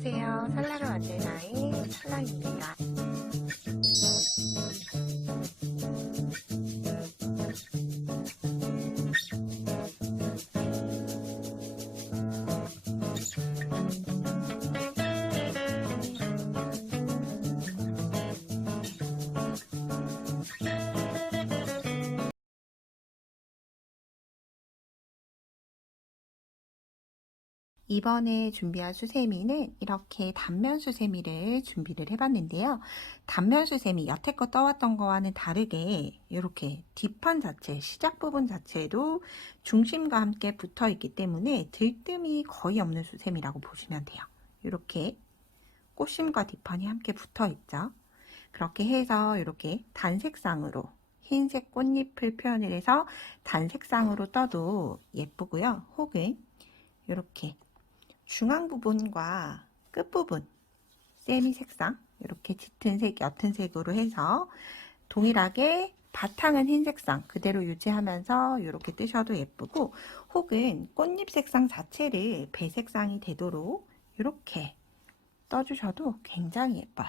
안녕하세요. 설날을 만들 나인 설날입니다. 이번에 준비한 수세미는 이렇게 단면 수세미를 준비를 해봤는데요. 단면 수세미 여태껏 떠왔던 거와는 다르게 이렇게 뒷판 자체, 시작 부분 자체도 중심과 함께 붙어 있기 때문에 들뜸이 거의 없는 수세미라고 보시면 돼요. 이렇게 꽃심과 뒷판이 함께 붙어 있죠. 그렇게 해서 이렇게 단색상으로 흰색 꽃잎을 표현을 해서 단색상으로 떠도 예쁘고요. 혹은 이렇게 중앙 부분과 끝부분 세미 색상 이렇게 짙은 색, 옅은 색으로 해서 동일하게 바탕은 흰 색상 그대로 유지하면서 이렇게 뜨셔도 예쁘고, 혹은 꽃잎 색상 자체를 배색상이 되도록 이렇게 떠주셔도 굉장히 예뻐요.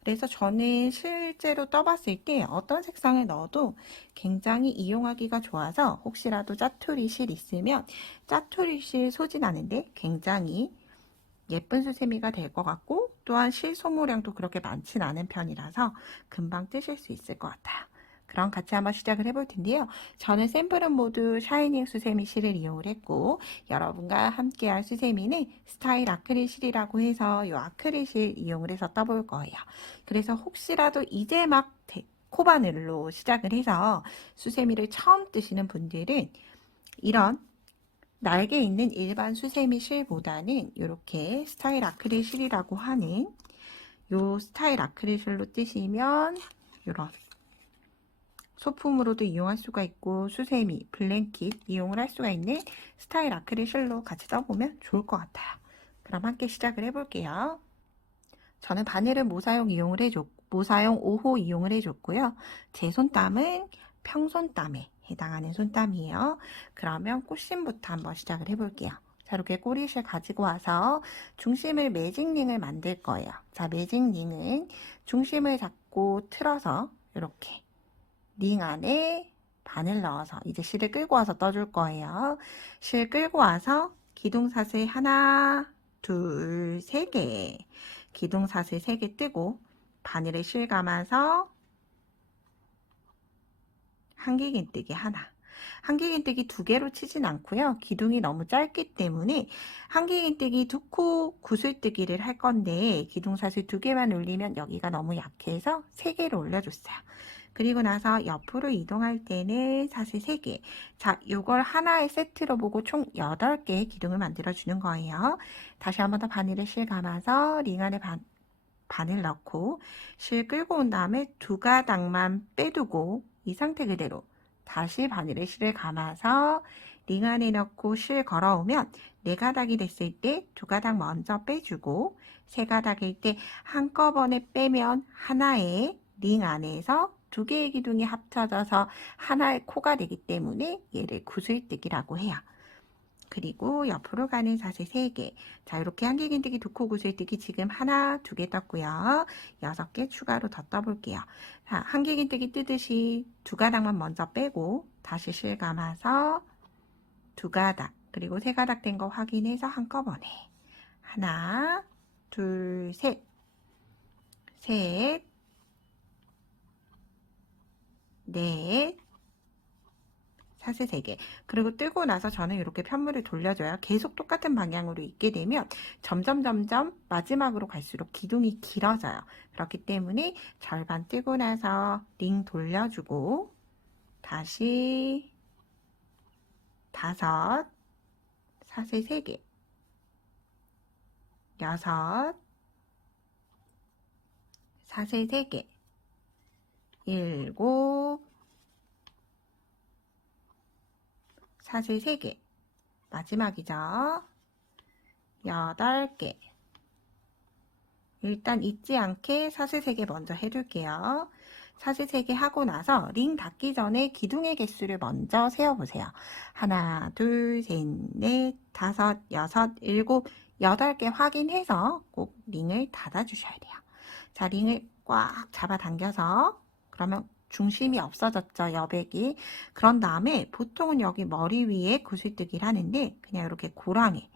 그래서 저는 실제로 떠봤을 때 어떤 색상을 넣어도 굉장히 이용하기가 좋아서, 혹시라도 짜투리 실 있으면 짜투리 실 소진하는데 굉장히 예쁜 수세미가 될 것 같고, 또한 실 소모량도 그렇게 많진 않은 편이라서 금방 뜨실 수 있을 것 같아요. 그럼 같이 한번 시작을 해볼 텐데요. 저는 샘플은 모두 샤이닝 수세미 실을 이용을 했고, 여러분과 함께할 수세미는 스타일 아크릴 실이라고 해서 이 아크릴 실 이용을 해서 떠볼 거예요. 그래서 혹시라도 이제 막 코바늘로 시작을 해서 수세미를 처음 뜨시는 분들은 이런 날개 있는 일반 수세미 실보다는 이렇게 스타일 아크릴 실이라고 하는 요 스타일 아크릴 실로 뜨시면 이런 소품으로도 이용할 수가 있고 수세미, 블랭킷 이용을 할 수가 있는 스타일 아크릴 실로 같이 떠보면 좋을 것 같아요. 그럼 함께 시작을 해볼게요. 저는 바늘은 모사용 5호 이용을 해줬고요. 제 손땀은 평손땀에 해당하는 손땀이에요. 그러면 꽃심부터 한번 시작을 해볼게요. 자, 이렇게 꼬리실 가지고 와서 중심을 매직링을 만들 거예요. 자, 매직링은 중심을 잡고 틀어서 이렇게 링 안에 바늘 넣어서 이제 실을 끌고 와서 떠줄 거예요. 실 끌고 와서 기둥사슬 하나, 둘, 세 개. 기둥사슬 3개 뜨고 바늘에 실 감아서 한길긴뜨기 하나. 한길긴뜨기 2개로 치진 않고요. 기둥이 너무 짧기 때문에 한길긴뜨기 2코 구슬뜨기를 할 건데, 기둥사슬 2개만 올리면 여기가 너무 약해서 3개를 올려줬어요. 그리고 나서 옆으로 이동할 때는 사슬 3개. 자, 요걸 하나의 세트로 보고 총 8개의 기둥을 만들어 주는 거예요. 다시 한번 더 바늘에 실 감아서 링 안에 바늘 넣고 실 끌고 온 다음에 2가닥만 빼두고 이 상태 그대로 다시 바늘에 실을 감아서 링 안에 넣고 실 걸어오면 4가닥이 됐을 때 2가닥 먼저 빼주고, 3가닥일 때 한꺼번에 빼면 하나의 링 안에서 2개의 기둥이 합쳐져서 하나의 코가 되기 때문에 얘를 구슬뜨기라고 해요. 그리고 옆으로 가는 사슬 3개. 자, 이렇게 한길긴뜨기 2코 구슬뜨기 지금 하나, 2개 떴고요. 6개 추가로 더 떠볼게요. 자, 한길긴뜨기 뜨듯이 2가닥만 먼저 빼고 다시 실 감아서 2가닥, 그리고 3가닥 된 거 확인해서 한꺼번에 하나, 둘, 셋, 셋, 넷, 사슬 3개. 그리고 뜨고 나서 저는 이렇게 편물을 돌려줘요. 계속 똑같은 방향으로 있게 되면 점점 마지막으로 갈수록 기둥이 길어져요. 그렇기 때문에 절반 뜨고 나서 링 돌려주고 다시 5, 사슬 3개, 6, 사슬 3개, 7, 사슬 3개, 마지막이죠. 8개. 일단 잊지 않게 사슬 3개 먼저 해둘게요. 사슬 3개 하고 나서 링 닿기 전에 기둥의 개수를 먼저 세어보세요. 하나, 둘, 셋, 넷, 다섯, 여섯, 일곱, 8개 확인해서 꼭 링을 닫아주셔야 돼요. 자, 링을 꽉 잡아당겨서 그러면 중심이 없어졌죠, 여백이. 그런 다음에 보통은 여기 머리 위에 구슬뜨기를 하는데 그냥 이렇게 고랑에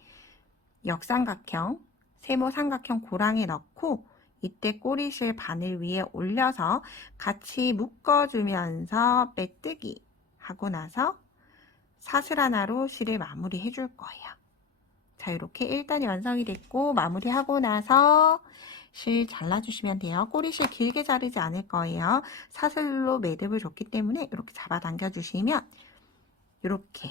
역삼각형, 세모 삼각형 고랑에 넣고 이때 꼬리실 바늘 위에 올려서 같이 묶어주면서 빼뜨기 하고 나서 사슬 하나로 실을 마무리 해줄 거예요. 자, 이렇게 1단이 완성이 됐고 마무리하고 나서 실 잘라주시면 돼요. 꼬리실 길게 자르지 않을 거예요. 사슬로 매듭을 줬기 때문에 이렇게 잡아당겨 주시면 이렇게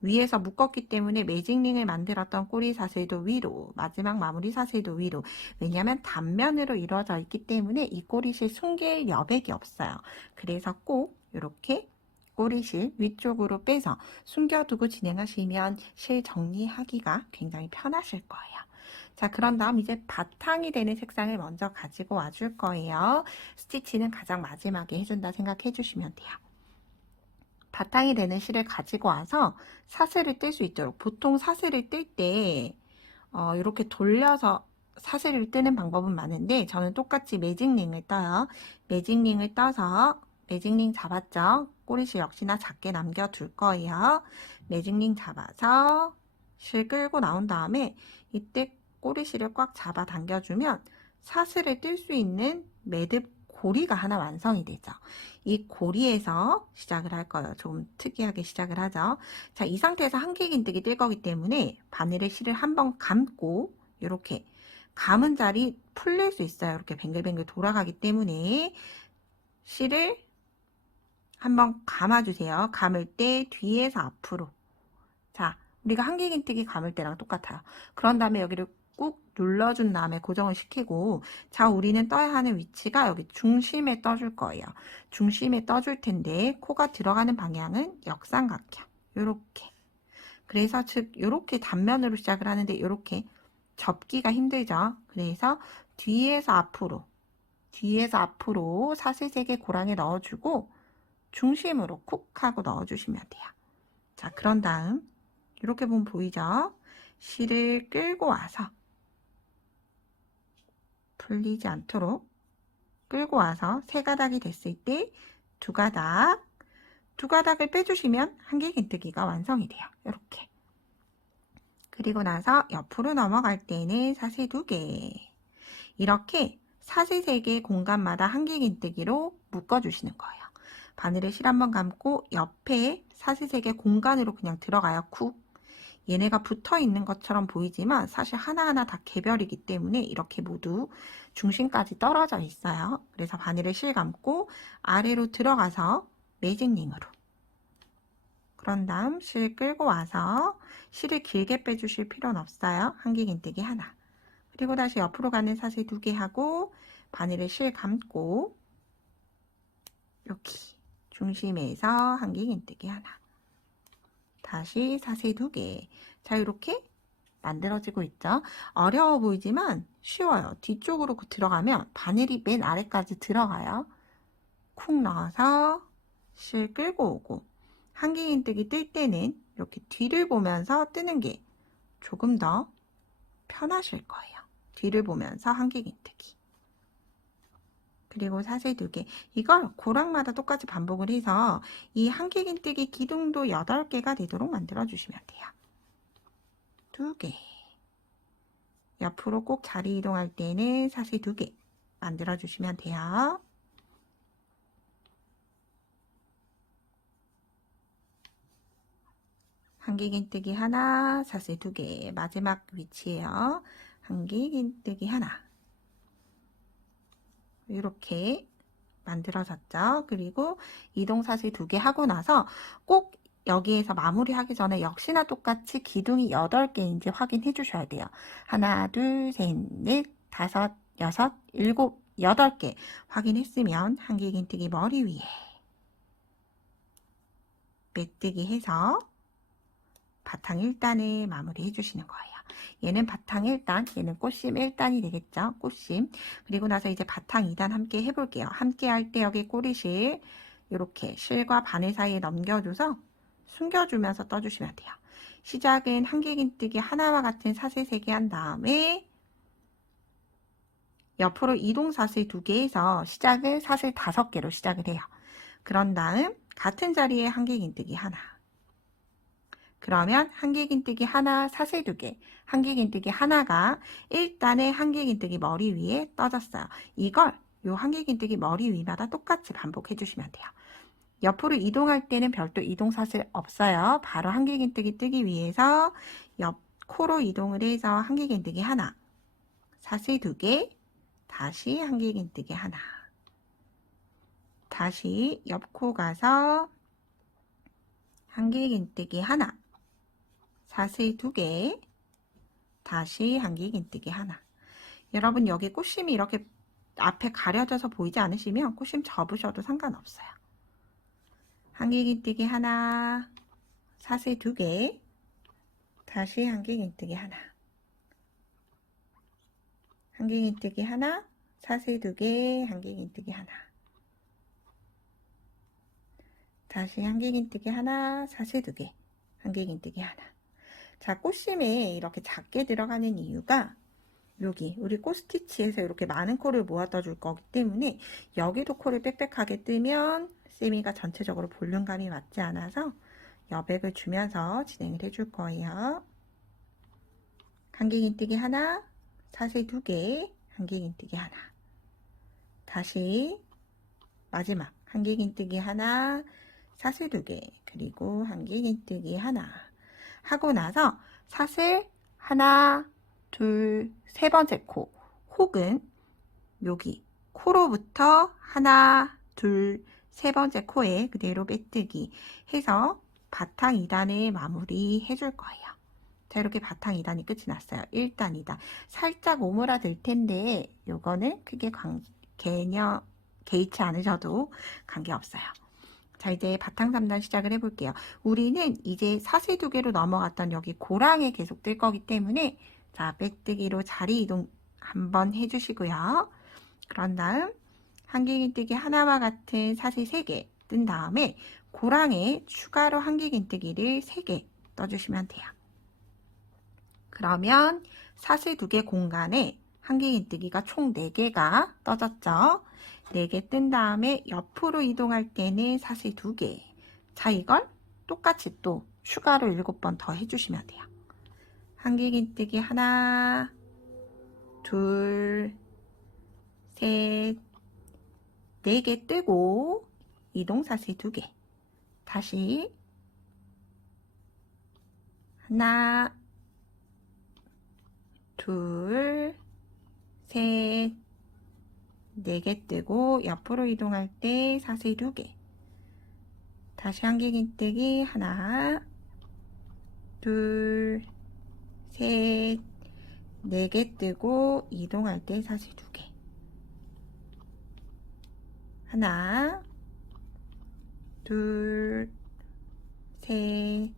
위에서 묶었기 때문에 매직링을 만들었던 꼬리 사슬도 위로, 마지막 마무리 사슬도 위로. 왜냐하면 단면으로 이루어져 있기 때문에 이 꼬리실 숨길 여백이 없어요. 그래서 꼭 이렇게 꼬리실 위쪽으로 빼서 숨겨두고 진행하시면 실 정리하기가 굉장히 편하실 거예요. 자, 그런 다음 이제 바탕이 되는 색상을 먼저 가지고 와줄 거예요. 스티치는 가장 마지막에 해준다 생각해 주시면 돼요. 바탕이 되는 실을 가지고 와서 사슬을 뜰 수 있도록, 보통 사슬을 뜰 때 이렇게 돌려서 사슬을 뜨는 방법은 많은데 저는 똑같이 매직링을 떠요. 매직링을 떠서 매직링 잡았죠? 꼬리실 역시나 작게 남겨둘 거예요. 매직링 잡아서 실 끌고 나온 다음에 이때 꼬리실을 꽉 잡아 당겨주면 사슬을 뜰 수 있는 매듭 고리가 하나 완성이 되죠. 이 고리에서 시작을 할 거예요. 좀 특이하게 시작을 하죠. 자, 이 상태에서 한길긴뜨기 뜰 거기 때문에 바늘에 실을 한번 감고 이렇게 감은 자리 풀릴 수 있어요. 이렇게 뱅글뱅글 돌아가기 때문에 실을 한번 감아주세요. 감을 때 뒤에서 앞으로. 자, 우리가 한길긴뜨기 감을 때랑 똑같아요. 그런 다음에 여기를 꾹 눌러준 다음에 고정을 시키고, 자, 우리는 떠야 하는 위치가 여기 중심에 떠줄 거예요. 중심에 떠줄 텐데 코가 들어가는 방향은 역삼각형. 요렇게. 그래서 즉 요렇게 단면으로 시작을 하는데 요렇게 접기가 힘들죠. 그래서 뒤에서 앞으로 사슬 3개 고랑에 넣어주고 중심으로 쿡 하고 넣어주시면 돼요. 자, 그런 다음 이렇게 보면 보이죠? 실을 끌고 와서 풀리지 않도록 끌고 와서 세 가닥이 됐을 때 두 가닥을 빼주시면 한길긴뜨기가 완성이 돼요. 이렇게. 그리고 나서 옆으로 넘어갈 때는 사슬 2개. 이렇게 사슬 3개 공간마다 한길긴뜨기로 묶어주시는 거예요. 바늘에 실 한번 감고 옆에 사슬 3개 공간으로 그냥 들어가요. 쿡. 얘네가 붙어 있는 것처럼 보이지만 사실 하나하나 다 개별이기 때문에 이렇게 모두 중심까지 떨어져 있어요. 그래서 바늘에 실 감고 아래로 들어가서 매직링으로. 그런 다음 실 끌고 와서 실을 길게 빼주실 필요는 없어요. 한길긴뜨기 하나. 그리고 다시 옆으로 가는 사슬 2개 하고 바늘에 실 감고 여기 중심에서 한길긴뜨기 하나. 다시 사슬 2개. 자, 이렇게 만들어지고 있죠. 어려워 보이지만 쉬워요. 뒤쪽으로 들어가면 바늘이 맨 아래까지 들어가요. 쿡 넣어서 실 끌고 오고 한길긴뜨기 뜰 때는 이렇게 뒤를 보면서 뜨는 게 조금 더 편하실 거예요. 뒤를 보면서 한길긴뜨기. 그리고 사슬 2개. 이걸 고랑마다 똑같이 반복을 해서 이 한길긴뜨기 기둥도 8개가 되도록 만들어 주시면 돼요. 2개. 옆으로 꼭 자리 이동할 때는 사슬 2개 만들어 주시면 돼요. 한길긴뜨기 하나, 사슬 2개. 마지막 위치에요. 한길긴뜨기 하나. 이렇게 만들어졌죠. 그리고 이동사슬 2개 하고 나서 꼭 여기에서 마무리하기 전에 역시나 똑같이 기둥이 8개인지 확인해 주셔야 돼요. 하나, 둘, 셋, 넷, 다섯, 여섯, 일곱, 8개 확인했으면 한길긴뜨기 머리 위에 메뜨기 해서 바탕 1단을 마무리해 주시는 거예요. 얘는 바탕 1단, 얘는 꽃심 1단이 되겠죠. 꽃심. 그리고 나서 이제 바탕 2단 함께 해볼게요. 함께 할 때 여기 꼬리실 이렇게 실과 바늘 사이에 넘겨줘서 숨겨주면서 떠주시면 돼요. 시작은 한길긴뜨기 하나와 같은 사슬 3개 한 다음에 옆으로 이동 사슬 2개 해서 시작을 사슬 5개로 시작을 해요. 그런 다음 같은 자리에 한길긴뜨기 하나. 그러면 한길긴뜨기 하나, 사슬 2개, 한길긴뜨기 하나가 1단의 한길긴뜨기 머리 위에 떠졌어요. 이걸 요 한길긴뜨기 머리 위마다 똑같이 반복해 주시면 돼요. 옆으로 이동할 때는 별도 이동 사슬 없어요. 바로 한길긴뜨기 뜨기 위해서 옆 코로 이동을 해서 한길긴뜨기 하나, 사슬 2개, 다시 한길긴뜨기 하나, 다시 옆 코 가서 한길긴뜨기 하나, 사슬 2개, 다시 한길긴뜨기 하나. 여러분 여기 꽃심이 이렇게 앞에 가려져서 보이지 않으시면 꽃심 접으셔도 상관없어요. 한길긴뜨기 하나, 사슬 2개, 다시 한길긴뜨기 하나, 한길긴뜨기 하나, 사슬 2개, 한길긴뜨기 하나, 다시 한길긴뜨기 하나, 사슬 2개, 한길긴뜨기 하나. 자, 꽃심에 이렇게 작게 들어가는 이유가 여기 우리 꽃 스티치에서 이렇게 많은 코를 모아 떠줄 거기 때문에 여기도 코를 빽빽하게 뜨면 쌤이가 전체적으로 볼륨감이 맞지 않아서 여백을 주면서 진행을 해줄 거예요. 한길긴뜨기 하나, 사슬 2개, 한길긴뜨기 하나. 다시 마지막 한길긴뜨기 하나, 사슬 2개, 그리고 한길긴뜨기 하나. 하고 나서 사슬 하나, 둘, 세 번째 코 혹은 여기 코로부터 하나, 둘, 세 번째 코에 그대로 빼뜨기 해서 바탕 2단을 마무리 해줄 거예요. 자, 이렇게 바탕 2단이 끝이 났어요. 1단, 2단. 살짝 오므라들 텐데 요거는 크게 개의치 않으셔도 관계없어요. 자, 이제 바탕 3단 시작을 해볼게요. 우리는 이제 사슬 2개로 넘어갔던 여기 고랑에 계속 뜰 거기 때문에 자, 빼뜨기로 자리 이동 한번 해주시고요. 그런 다음 한길긴뜨기 하나와 같은 사슬 3개 뜬 다음에 고랑에 추가로 한길긴뜨기를 3개 떠주시면 돼요. 그러면 사슬 2개 공간에 한길긴뜨기가 총 4개가 떠졌죠. 4개 뜬 다음에 옆으로 이동할 때는 사슬 2개. 자, 이걸 똑같이 또 추가로 7번 더 해주시면 돼요. 한길긴뜨기 하나, 둘, 셋, 4개 뜨고 이동 사슬 2개. 다시 하나, 둘, 셋, 4개 뜨고 옆으로 이동할 때 사슬 2개. 다시 한길긴뜨기 하나, 둘, 셋, 4개 뜨고 이동할 때 사슬 2개. 하나, 둘, 셋,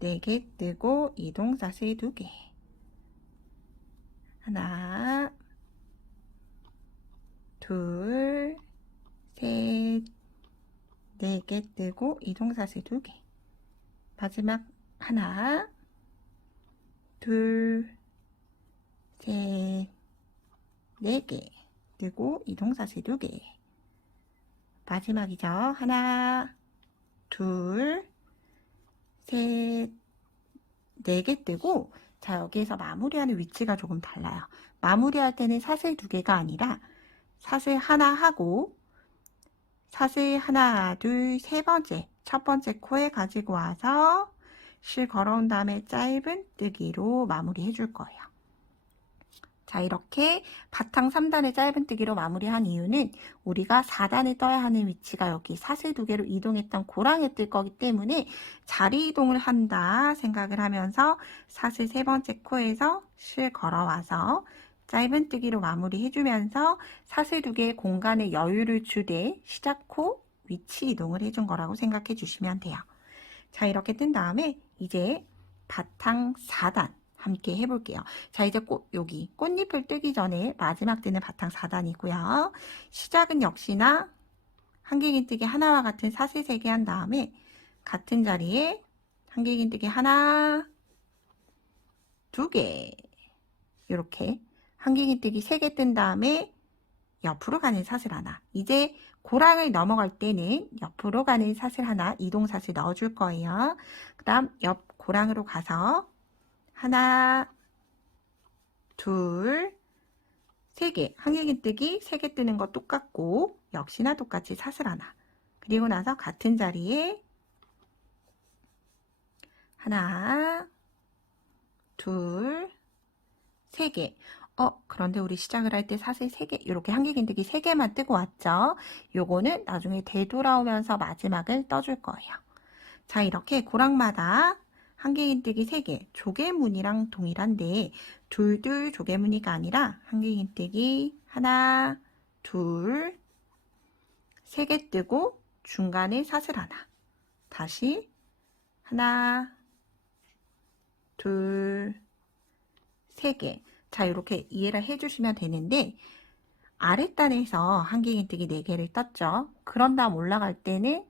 4개 뜨고 이동 사슬 2개. 하나, 둘, 셋, 4개 뜨고 이동 사슬 2개. 마지막 하나, 둘, 셋, 4개 뜨고 이동 사슬 2개. 마지막이죠. 하나, 둘, 셋, 4개 뜨고 자, 여기에서 마무리하는 위치가 조금 달라요. 마무리할 때는 사슬 2개가 아니라 사슬 하나 하고 사슬 하나, 둘, 세 번째 첫 번째 코에 가지고 와서 실 걸어온 다음에 짧은 뜨기로 마무리 해줄 거예요. 자, 이렇게 바탕 3단의 짧은 뜨기로 마무리한 이유는 우리가 4단을 떠야 하는 위치가 여기 사슬 2개로 이동했던 고랑에 뜰 거기 때문에 자리 이동을 한다 생각을 하면서 사슬 3번째 코에서 실 걸어와서 짧은 뜨기로 마무리 해주면서 사슬 2개의 공간에 여유를 주되 시작 코 위치 이동을 해준 거라고 생각해 주시면 돼요. 자, 이렇게 뜬 다음에 이제 바탕 4단 함께 해볼게요. 자, 이제 여기 꽃잎을 뜨기 전에 마지막 뜨는 바탕 4단이고요. 시작은 역시나 한길긴뜨기 하나와 같은 사슬 3개 한 다음에 같은 자리에 한길긴뜨기 하나, 2개, 이렇게 한길긴뜨기 3개 뜬 다음에 옆으로 가는 사슬 하나. 이제 고랑을 넘어갈 때는 옆으로 가는 사슬 하나, 이동사슬 넣어줄 거예요. 그 다음 옆 고랑으로 가서 하나, 둘, 3개. 한길긴뜨기 3개 뜨는 거 똑같고 역시나 똑같이 사슬 하나. 그리고 나서 같은 자리에 하나, 둘, 3개. 그런데 우리 시작을 할 때 사슬 3개, 이렇게 한길긴뜨기 3개만 뜨고 왔죠? 요거는 나중에 되돌아오면서 마지막을 떠줄 거예요. 자, 이렇게 고랑마다 한길긴뜨기 3개, 조개무늬랑 동일한데 둘둘 조개무늬가 아니라 한길긴뜨기 하나, 둘, 3개 뜨고 중간에 사슬 하나. 다시 하나, 둘, 3개. 자, 이렇게 이해를 해주시면 되는데 아랫단에서 한길긴뜨기 4개를 떴죠. 그런 다음 올라갈 때는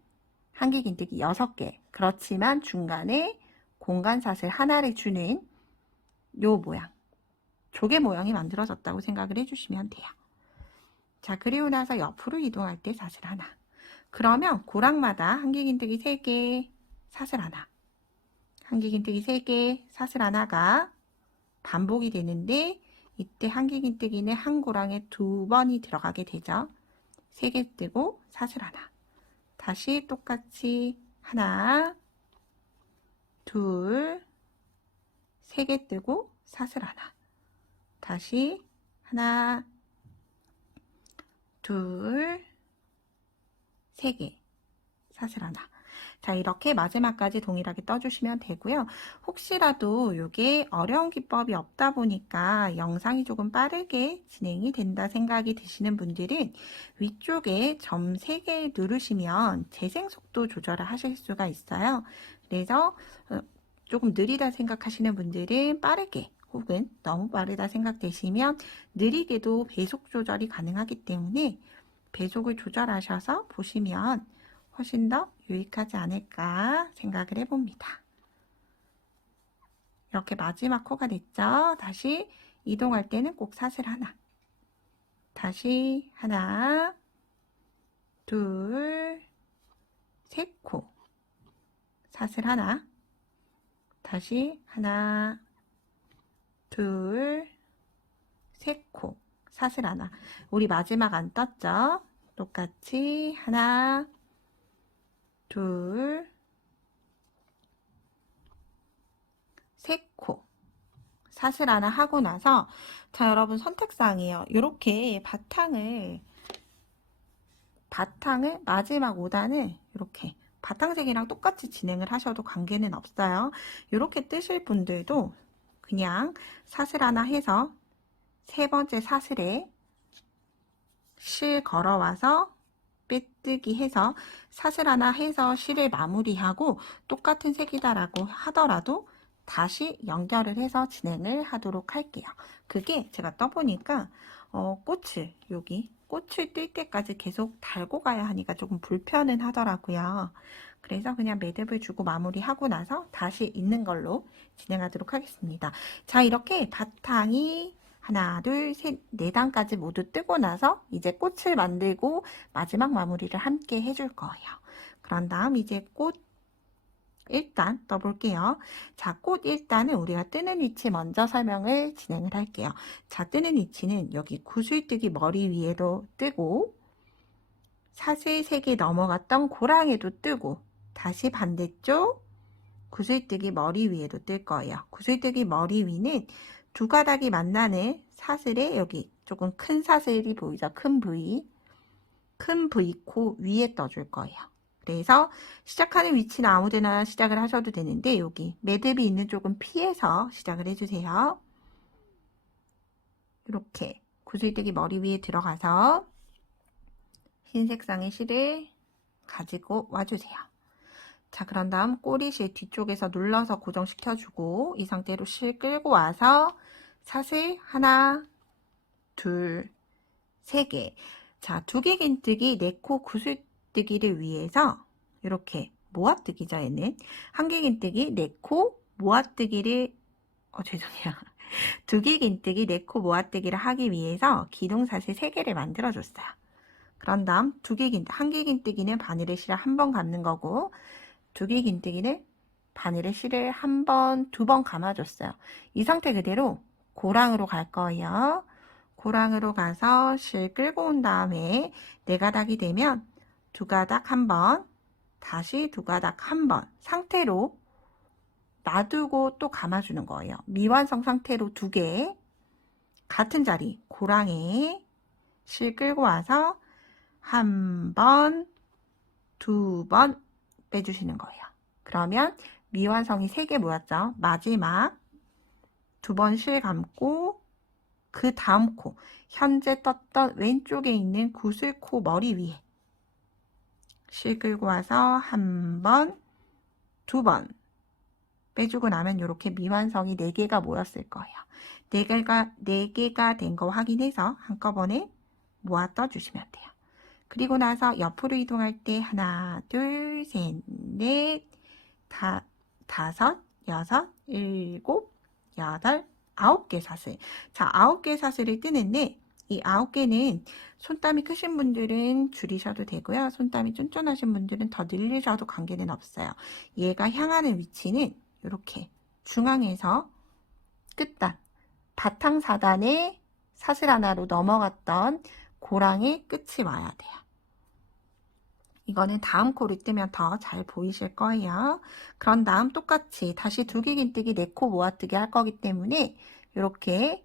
한길긴뜨기 6개. 그렇지만 중간에 공간사슬 하나를 주는 요 모양, 조개 모양이 만들어졌다고 생각을 해주시면 돼요. 자, 그리고 나서 옆으로 이동할 때 사슬 하나. 그러면 고랑마다 한길긴뜨기 3개, 사슬 하나. 한길긴뜨기 3개, 사슬 하나가 반복이 되는데 이때 한길긴뜨기는 한 고랑에 2번이 들어가게 되죠. 3개 뜨고 사슬 하나. 다시 똑같이 하나, 둘, 3개 뜨고 사슬 하나. 다시 하나, 둘, 3개 사슬 하나. 자, 이렇게 마지막까지 동일하게 떠주시면 되고요. 혹시라도 이게 어려운 기법이 없다 보니까 영상이 조금 빠르게 진행이 된다 생각이 드시는 분들은 위쪽에 점 3개 누르시면 재생 속도 조절을 하실 수가 있어요. 그래서 조금 느리다 생각하시는 분들은 빠르게 혹은 너무 빠르다 생각되시면 느리게도 배속 조절이 가능하기 때문에 배속을 조절하셔서 보시면 훨씬 더 유익하지 않을까 생각을 해봅니다. 이렇게 마지막 코가 됐죠? 다시 이동할 때는 꼭 사슬 하나. 다시 하나, 둘, 3코. 사슬 하나. 다시 하나, 둘, 3코. 사슬 하나. 우리 마지막 안 떴죠? 똑같이 하나, 둘, 3코. 사슬 하나 하고 나서 자, 여러분 선택사항이에요. 이렇게 바탕을 마지막 5단을 이렇게 바탕색이랑 똑같이 진행을 하셔도 관계는 없어요. 이렇게 뜨실 분들도 그냥 사슬 하나 해서 3번째 사슬에 실 걸어와서 빼뜨기 해서 사슬 하나 해서 실을 마무리하고 똑같은 색이다라고 하더라도 다시 연결을 해서 진행을 하도록 할게요. 그게 제가 떠보니까 여기 꽃을 뜰 때까지 계속 달고 가야 하니까 조금 불편은 하더라고요. 그래서 그냥 매듭을 주고 마무리하고 나서 다시 있는 걸로 진행하도록 하겠습니다. 자, 이렇게 바탕이 하나, 둘, 셋, 4단까지 모두 뜨고 나서 이제 꽃을 만들고 마지막 마무리를 함께 해줄 거예요. 그런 다음 이제 꽃 1단 떠볼게요. 자, 꽃 1단은 우리가 뜨는 위치 먼저 설명을 진행을 할게요. 자, 뜨는 위치는 여기 구슬뜨기 머리 위에도 뜨고 사슬 3개 넘어갔던 고랑에도 뜨고 다시 반대쪽 구슬뜨기 머리 위에도 뜰 거예요. 구슬뜨기 머리 위는 두 가닥이 만나는 사슬에 여기 조금 큰 사슬이 보이죠? 큰 V코 위에 떠줄 거예요. 그래서 시작하는 위치는 아무데나 시작을 하셔도 되는데 여기 매듭이 있는 쪽은 피해서 시작을 해주세요. 이렇게 구슬뜨기 머리 위에 들어가서 흰 색상의 실을 가지고 와주세요. 자, 그런 다음 꼬리실 뒤쪽에서 눌러서 고정시켜주고 이 상태로 실 끌고 와서 사슬 하나, 둘, 세 개. 자, 2개 긴뜨기, 4코 구슬뜨기를 위해서 이렇게 모아뜨기죠, 얘는. 1개 긴뜨기, 4코 모아뜨기를 죄송해요. 2개 긴뜨기, 4코 모아뜨기를 하기 위해서 기둥사슬 3개를 만들어줬어요. 그런 다음 1개 긴뜨기는 바늘의 실을 한 번 감는 거고 2개 긴뜨기는 바늘의 실을 한 번, 2번 감아줬어요. 이 상태 그대로 고랑으로 갈 거예요. 고랑으로 가서 실 끌고 온 다음에 4가닥이 되면 2가닥 한 번, 다시 2가닥 한 번 상태로 놔두고 또 감아주는 거예요. 미완성 상태로 2개 같은 자리 고랑에 실 끌고 와서 한 번, 2번 빼주시는 거예요. 그러면 미완성이 3개 모였죠. 마지막 2번 실 감고 그 다음 코, 현재 떴던 왼쪽에 있는 구슬코 머리 위에 실 끌고 와서 한 번, 2번 빼주고 나면 이렇게 미완성이 4개가 모였을 거예요. 4개가 된 거 확인해서 한꺼번에 모아 떠주시면 돼요. 그리고 나서 옆으로 이동할 때 하나, 둘, 셋, 넷, 다섯, 여섯, 일곱, 여덟, 9개 사슬. 자, 9개 사슬을 뜨는데 이 9개는 손땀이 크신 분들은 줄이셔도 되고요. 손땀이 쫀쫀하신 분들은 더 늘리셔도 관계는 없어요. 얘가 향하는 위치는 이렇게 중앙에서 끝단, 바탕 사단에 사슬 하나로 넘어갔던 고랑의 끝이 와야 돼요. 이거는 다음 코를 뜨면 더 잘 보이실 거예요. 그런 다음 똑같이 다시 2개 긴뜨기 4코 모아뜨기 할 거기 때문에 이렇게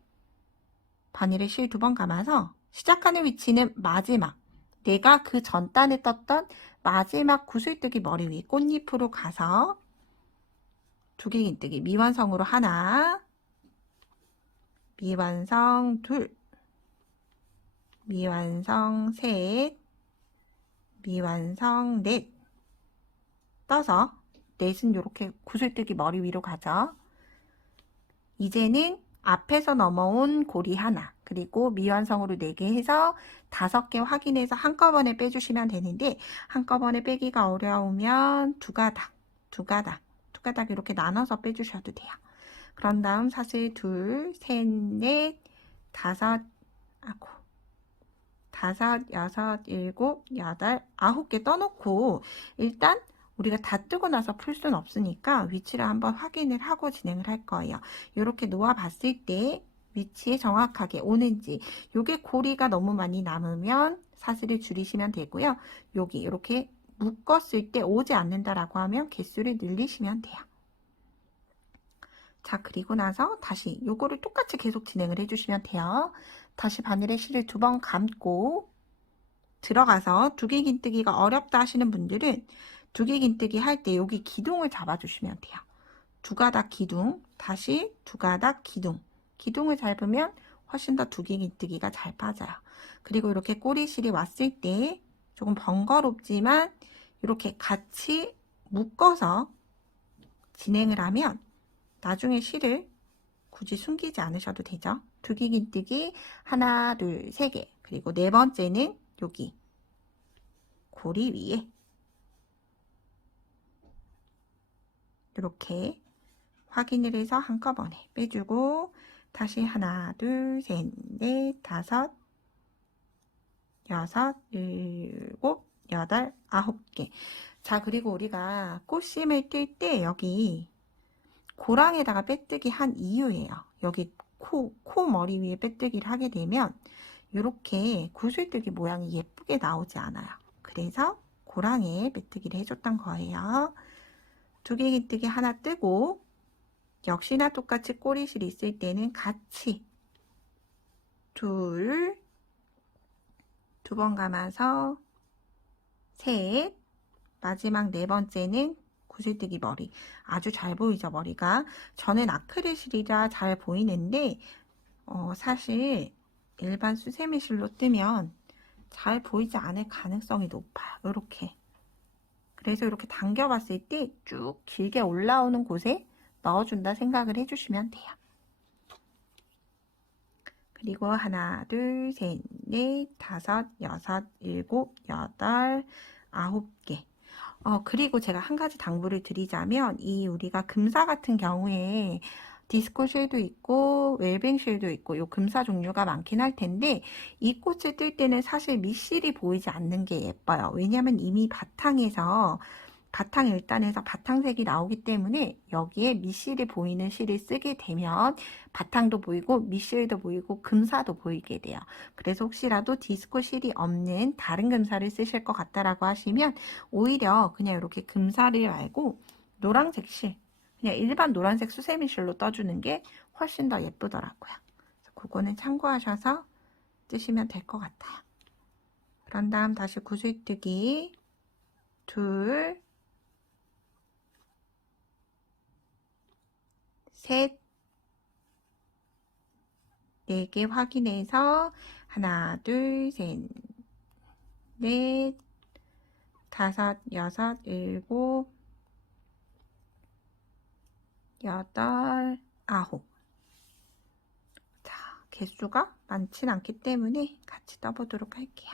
바늘에 실 2번 감아서 시작하는 위치는 마지막, 내가 그 전단에 떴던 마지막 구슬뜨기 머리 위 꽃잎으로 가서 2개 긴뜨기 미완성으로 하나, 미완성 둘, 미완성 셋, 미완성 넷 떠서 넷은 이렇게 구슬뜨기 머리 위로 가죠. 이제는 앞에서 넘어온 고리 하나 그리고 미완성으로 4개 해서 5개 확인해서 한꺼번에 빼주시면 되는데 한꺼번에 빼기가 어려우면 2가닥 이렇게 나눠서 빼주셔도 돼요. 그런 다음 사슬 둘, 셋, 넷, 다섯, 여섯, 일곱, 여덟, 9개 떠놓고 일단 우리가 다 뜨고 나서 풀 수는 없으니까 위치를 한번 확인을 하고 진행을 할 거예요. 이렇게 놓아 봤을 때 위치에 정확하게 오는지, 요게 고리가 너무 많이 남으면 사슬을 줄이시면 되고요. 여기 이렇게 묶었을 때 오지 않는다라고 하면 개수를 늘리시면 돼요. 자, 그리고 나서 다시 요거를 똑같이 계속 진행을 해주시면 돼요. 다시 바늘에 실을 2번 감고 들어가서 2개 긴뜨기가 어렵다 하시는 분들은 2개 긴뜨기 할 때 여기 기둥을 잡아주시면 돼요. 2가닥 기둥, 다시 2가닥 기둥. 기둥을 잡으면 훨씬 더 2개 긴뜨기가 잘 빠져요. 그리고 이렇게 꼬리실이 왔을 때 조금 번거롭지만 이렇게 같이 묶어서 진행을 하면 나중에 실을 굳이 숨기지 않으셔도 되죠. 2개 긴뜨기 하나, 둘, 3개. 그리고 4번째는 여기 고리 위에 이렇게 확인을 해서 한꺼번에 빼주고 다시 하나, 둘, 셋, 넷, 다섯, 여섯, 일곱, 여덟, 9개. 자, 그리고 우리가 꽃심을 뜰 때 여기 고랑에다가 빼뜨기 한 이유예요. 여기 코 머리 위에 빼뜨기를 하게 되면 이렇게 구슬뜨기 모양이 예쁘게 나오지 않아요. 그래서 고랑에 빼뜨기를 해줬던 거예요. 2개 긴뜨기 하나 뜨고 역시나 똑같이 꼬리실 있을 때는 같이 2번 감아서 셋, 마지막 4번째는 구슬뜨기 머리. 아주 잘 보이죠, 머리가. 저는 아크릴실이라 잘 보이는데 사실 일반 수세미실로 뜨면 잘 보이지 않을 가능성이 높아요. 이렇게. 그래서 이렇게 당겨봤을 때 쭉 길게 올라오는 곳에 넣어준다 생각을 해주시면 돼요. 그리고 하나, 둘, 셋, 넷, 다섯, 여섯, 일곱, 여덟, 9개. 그리고 제가 한 가지 당부를 드리자면, 이 우리가 금사 같은 경우에 디스코 쉘도 있고 웰빙 쉘도 있고 요 금사 종류가 많긴 할 텐데, 이 꽃을 뜰 때는 사실 밑실이 보이지 않는 게 예뻐요. 왜냐하면 이미 바탕 일단에서 바탕색이 나오기 때문에 여기에 밑실이 보이는 실을 쓰게 되면 바탕도 보이고 밑실도 보이고 금사도 보이게 돼요. 그래서 혹시라도 디스코 실이 없는 다른 금사를 쓰실 것 같다라고 하시면 오히려 그냥 이렇게 금사를 말고 노란색 실, 그냥 일반 노란색 수세미 실로 떠주는 게 훨씬 더 예쁘더라고요. 그래서 그거는 참고하셔서 뜨시면 될 것 같아요. 그런 다음 다시 구슬뜨기 둘, 셋, 4개 확인해서 하나, 둘, 셋, 넷, 다섯, 여섯, 일곱, 여덟, 9. 자, 개수가 많진 않기 때문에 같이 떠보도록 할게요.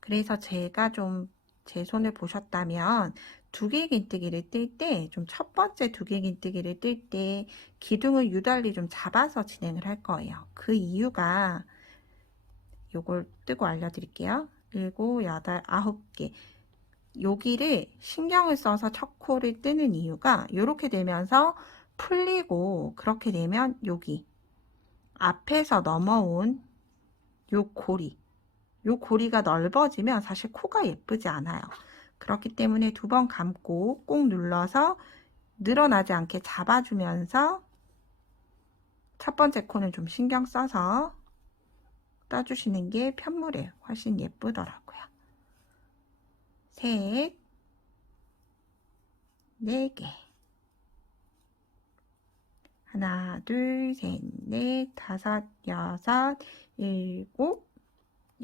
그래서 제가 좀 제 손을 보셨다면 두 개 긴뜨기를 뜰 때, 좀 첫 번째 두 개 긴뜨기를 뜰 때 기둥을 유달리 좀 잡아서 진행을 할 거예요. 그 이유가 요걸 뜨고 알려드릴게요. 7, 8, 9개. 여기를 신경을 써서 첫 코를 뜨는 이유가 이렇게 되면서 풀리고, 그렇게 되면 여기 앞에서 넘어온 요 고리가 넓어지면 사실 코가 예쁘지 않아요. 그렇기 때문에 2번 감고 꼭 눌러서 늘어나지 않게 잡아주면서 첫 번째 코는 좀 신경 써서 떠주시는 게 편물에 훨씬 예쁘더라고요. 셋, 4개. 하나, 둘, 셋, 넷, 다섯, 여섯, 일곱,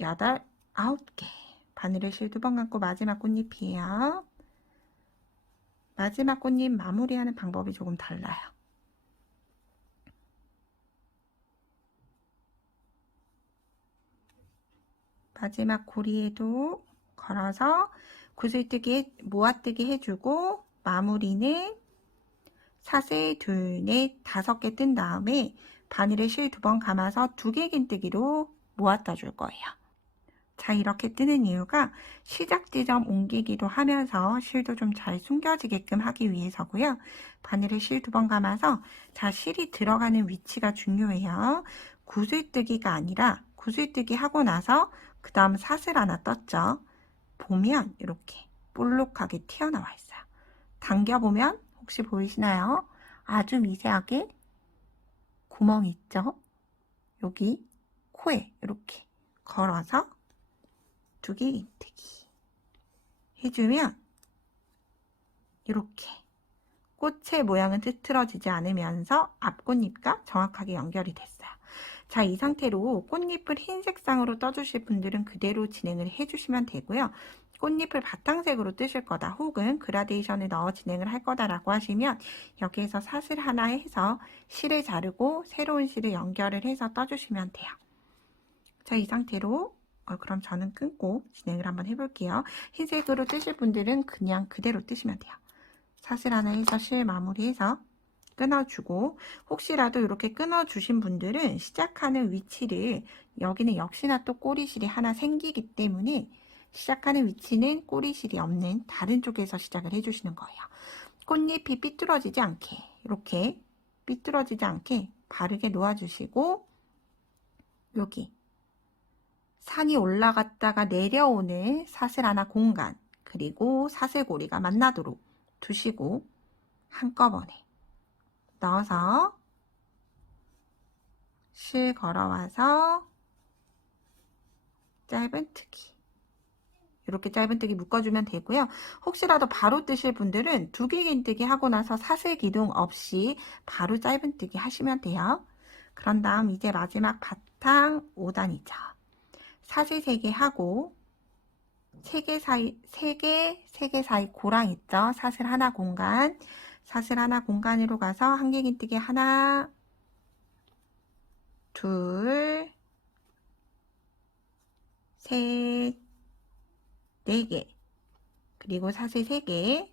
여덟, 9개. 바늘을 실 2번 감고 마지막 꽃잎이에요. 마지막 꽃잎 마무리하는 방법이 조금 달라요. 마지막 고리에도 걸어서 구슬뜨기, 모아뜨기 해주고 마무리는 사슬 둘, 넷, 5개 뜬 다음에 바늘에 실 2번 감아서 2개 긴뜨기로 모았다 줄 거예요. 자, 이렇게 뜨는 이유가 시작 지점 옮기기도 하면서 실도 좀 잘 숨겨지게끔 하기 위해서고요. 바늘에 실 2번 감아서, 자, 실이 들어가는 위치가 중요해요. 구슬뜨기가 아니라 구슬뜨기 하고 나서 그 다음 사슬 하나 떴죠. 보면 이렇게 볼록하게 튀어나와 있어요. 당겨보면 혹시 보이시나요? 아주 미세하게 구멍이 있죠? 여기 코에 이렇게 걸어서 2개 긴뜨기 해주면 이렇게 꽃의 모양은 흐트러지지 않으면서 앞꽃잎과 정확하게 연결이 됐어요. 자, 이 상태로 꽃잎을 흰 색상으로 떠주실 분들은 그대로 진행을 해주시면 되고요. 꽃잎을 바탕색으로 뜨실 거다, 혹은 그라데이션을 넣어 진행을 할 거다라고 하시면 여기에서 사슬 하나 해서 실을 자르고 새로운 실을 연결을 해서 떠주시면 돼요. 자, 이 상태로 그럼 저는 끊고 진행을 한번 해볼게요. 흰색으로 뜨실 분들은 그냥 그대로 뜨시면 돼요. 사슬 하나 해서 실 마무리해서 끊어주고, 혹시라도 이렇게 끊어주신 분들은 시작하는 위치를, 여기는 역시나 또 꼬리실이 하나 생기기 때문에 시작하는 위치는 꼬리실이 없는 다른 쪽에서 시작을 해주시는 거예요. 꽃잎이 삐뚤어지지 않게, 이렇게 삐뚤어지지 않게 바르게 놓아주시고, 여기 산이 올라갔다가 내려오는 사슬 하나 공간, 그리고 사슬고리가 만나도록 두시고 한꺼번에 넣어서 실 걸어와서 짧은뜨기, 이렇게 짧은뜨기 묶어주면 되고요. 혹시라도 바로 뜨실 분들은 2개 긴뜨기 하고 나서 사슬 기둥 없이 바로 짧은뜨기 하시면 돼요. 그런 다음 이제 마지막 바탕 5단이죠. 사슬 3개 하고 세 개 사이 고랑 있죠? 사슬 하나 공간. 사슬 하나 공간으로 가서 한길긴뜨기 하나, 둘, 셋, 네 개. 그리고 사슬 3개.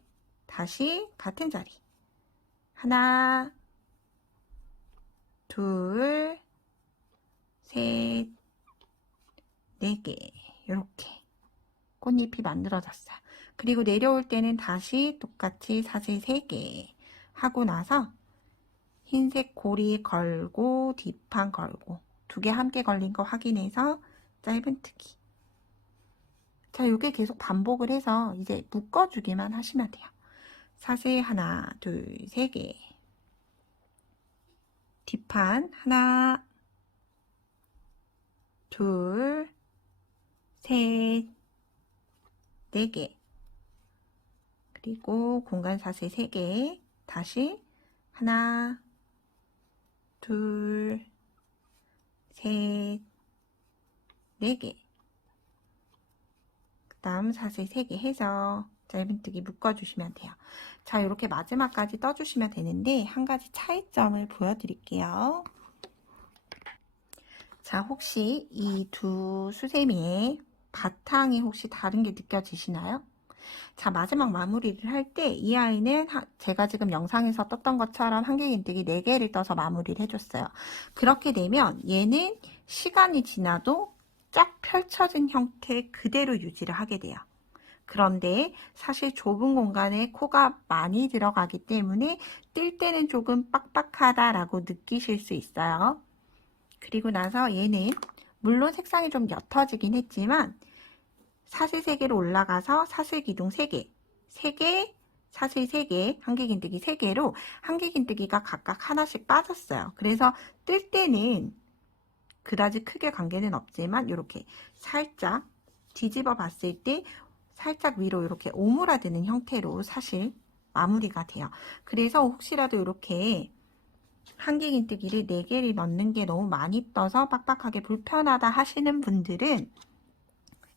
다시 같은 자리. 하나, 둘, 셋, 네 개. 이렇게 꽃잎이 만들어졌어요. 그리고 내려올 때는 다시 똑같이 사슬 3개 하고 나서 흰색 고리 걸고 뒷판 걸고 2개 함께 걸린 거 확인해서 짧은뜨기. 자, 이게 계속 반복을 해서 이제 묶어주기만 하시면 돼요. 사슬 하나, 둘, 3개. 뒷판 하나, 둘, 셋, 4개. 그리고 공간 사슬 3개. 다시 하나, 둘, 셋, 4개. 그 다음 사슬 3개 해서 짧은뜨기 묶어주시면 돼요. 자, 이렇게 마지막까지 떠주시면 되는데 한 가지 차이점을 보여드릴게요. 자, 혹시 이 두 수세미의 바탕이 혹시 다른 게 느껴지시나요? 자, 마지막 마무리를 할 때 이 아이는 제가 지금 영상에서 떴던 것처럼 한길긴뜨기 4개를 떠서 마무리를 해줬어요. 그렇게 되면 얘는 시간이 지나도 쫙 펼쳐진 형태 그대로 유지를 하게 돼요. 그런데 사실 좁은 공간에 코가 많이 들어가기 때문에 뜰 때는 조금 빡빡하다라고 느끼실 수 있어요. 그리고 나서 얘는 물론 색상이 좀 옅어지긴 했지만 사슬 3개로 올라가서 사슬 기둥 3개, 3개, 사슬 3개, 한길긴뜨기 3개로 한길긴뜨기가 각각 하나씩 빠졌어요. 그래서 뜰 때는 그다지 크게 관계는 없지만 이렇게 살짝 뒤집어 봤을 때 살짝 위로 이렇게 오므라드는 형태로 사실 마무리가 돼요. 그래서 혹시라도 이렇게 한길긴뜨기를 4개를 넣는 게 너무 많이 떠서 빡빡하게 불편하다 하시는 분들은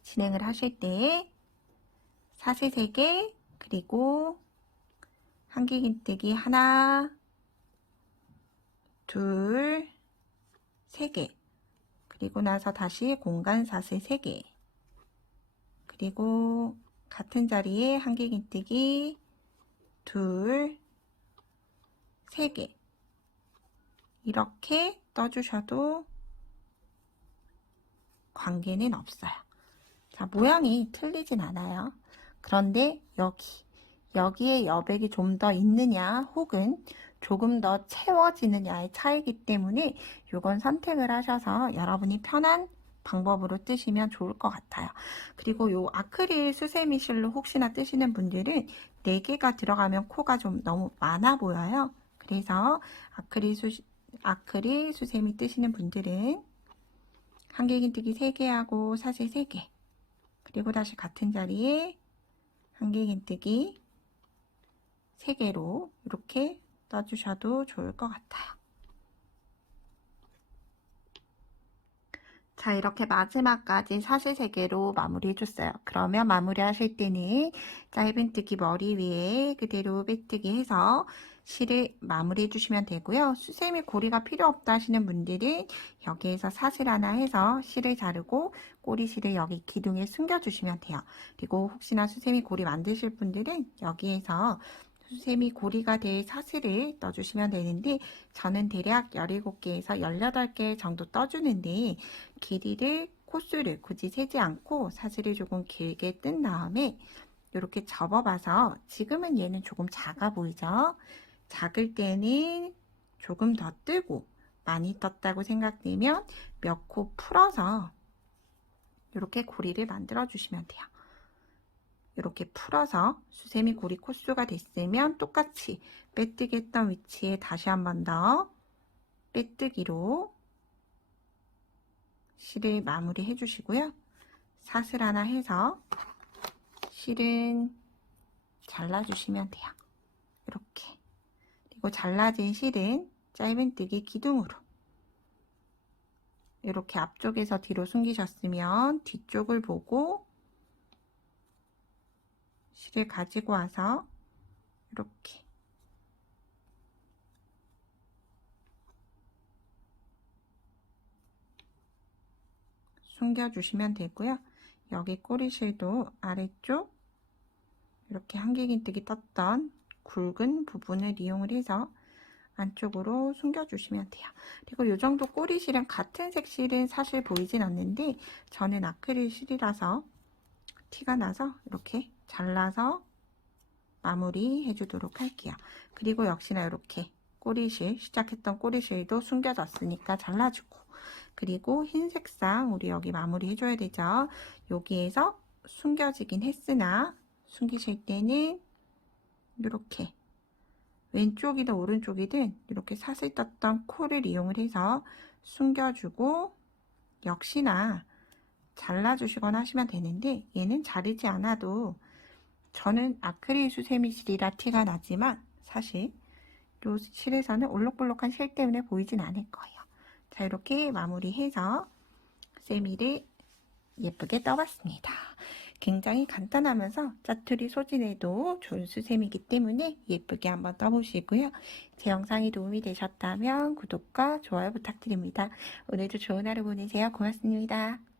진행을 하실 때 사슬 3개 그리고 한길긴뜨기 하나, 둘, 3개 그리고 나서 다시 공간 사슬 3개 그리고 같은 자리에 한길긴뜨기 둘, 3개 이렇게 떠주셔도 관계는 없어요. 자, 모양이 틀리진 않아요. 그런데 여기에 여백이 좀 더 있느냐 혹은 조금 더 채워지느냐의 차이기 때문에 이건 선택을 하셔서 여러분이 편한 방법으로 뜨시면 좋을 것 같아요. 그리고 요 아크릴 수세미실로 혹시나 뜨시는 분들은 4개가 들어가면 코가 좀 너무 많아 보여요. 그래서 아크릴 수세미 뜨시는 분들은 한길긴뜨기 3개 하고 사슬 3개 그리고 다시 같은 자리에 한길긴뜨기 3개로 이렇게 떠주셔도 좋을 것 같아요. 자, 이렇게 마지막까지 사슬 3개로 마무리 해줬어요. 그러면 마무리 하실 때는 짧은뜨기 머리 위에 그대로 빼뜨기 해서 실을 마무리 해주시면 되고요. 수세미 고리가 필요 없다 하시는 분들은 여기에서 사슬 하나 해서 실을 자르고 꼬리실을 여기 기둥에 숨겨주시면 돼요. 그리고 혹시나 수세미 고리 만드실 분들은 여기에서 수세미 고리가 될 사슬을 떠주시면 되는데 저는 대략 17개에서 18개 정도 떠주는데 길이를 코수를 굳이 세지 않고 사슬을 조금 길게 뜬 다음에 이렇게 접어봐서 지금은 얘는 조금 작아 보이죠? 작을 때는 조금 더 뜨고 많이 떴다고 생각되면 몇 코 풀어서 이렇게 고리를 만들어 주시면 돼요. 이렇게 풀어서 수세미 고리 코수가 됐으면 똑같이 빼뜨기 했던 위치에 다시 한 번 더 빼뜨기로 실을 마무리 해주시고요. 사슬 하나 해서 실은 잘라주시면 돼요. 이렇게. 그리고 잘라진 실은 짧은뜨기 기둥으로 이렇게 앞쪽에서 뒤로 숨기셨으면 뒤쪽을 보고 실을 가지고 와서 이렇게 숨겨주시면 되고요. 여기 꼬리실도 아래쪽 이렇게 한길긴뜨기 떴던 굵은 부분을 이용을 해서 안쪽으로 숨겨주시면 돼요. 그리고 이 정도 꼬리실은 같은 색실은 사실 보이진 않는데 저는 아크릴 실이라서 티가 나서 이렇게 잘라서 마무리 해주도록 할게요. 그리고 역시나 이렇게 꼬리실, 시작했던 꼬리실도 숨겨졌으니까 잘라주고, 그리고 흰 색상 우리 여기 마무리 해줘야 되죠. 여기에서 숨겨지긴 했으나 숨기실 때는 이렇게 왼쪽이든 오른쪽이든 이렇게 사슬 떴던 코를 이용을 해서 숨겨주고, 역시나 잘라주시거나 하시면 되는데 얘는 자르지 않아도, 저는 아크릴 수세미 실이라 티가 나지만 사실 이 실에서는 올록볼록한 실 때문에 보이진 않을 거예요. 자, 이렇게 마무리해서 세미를 예쁘게 떠봤습니다. 굉장히 간단하면서 짜투리 소진에도 좋은 수세미이기 때문에 예쁘게 한번 떠보시고요. 제 영상이 도움이 되셨다면 구독과 좋아요 부탁드립니다. 오늘도 좋은 하루 보내세요. 고맙습니다.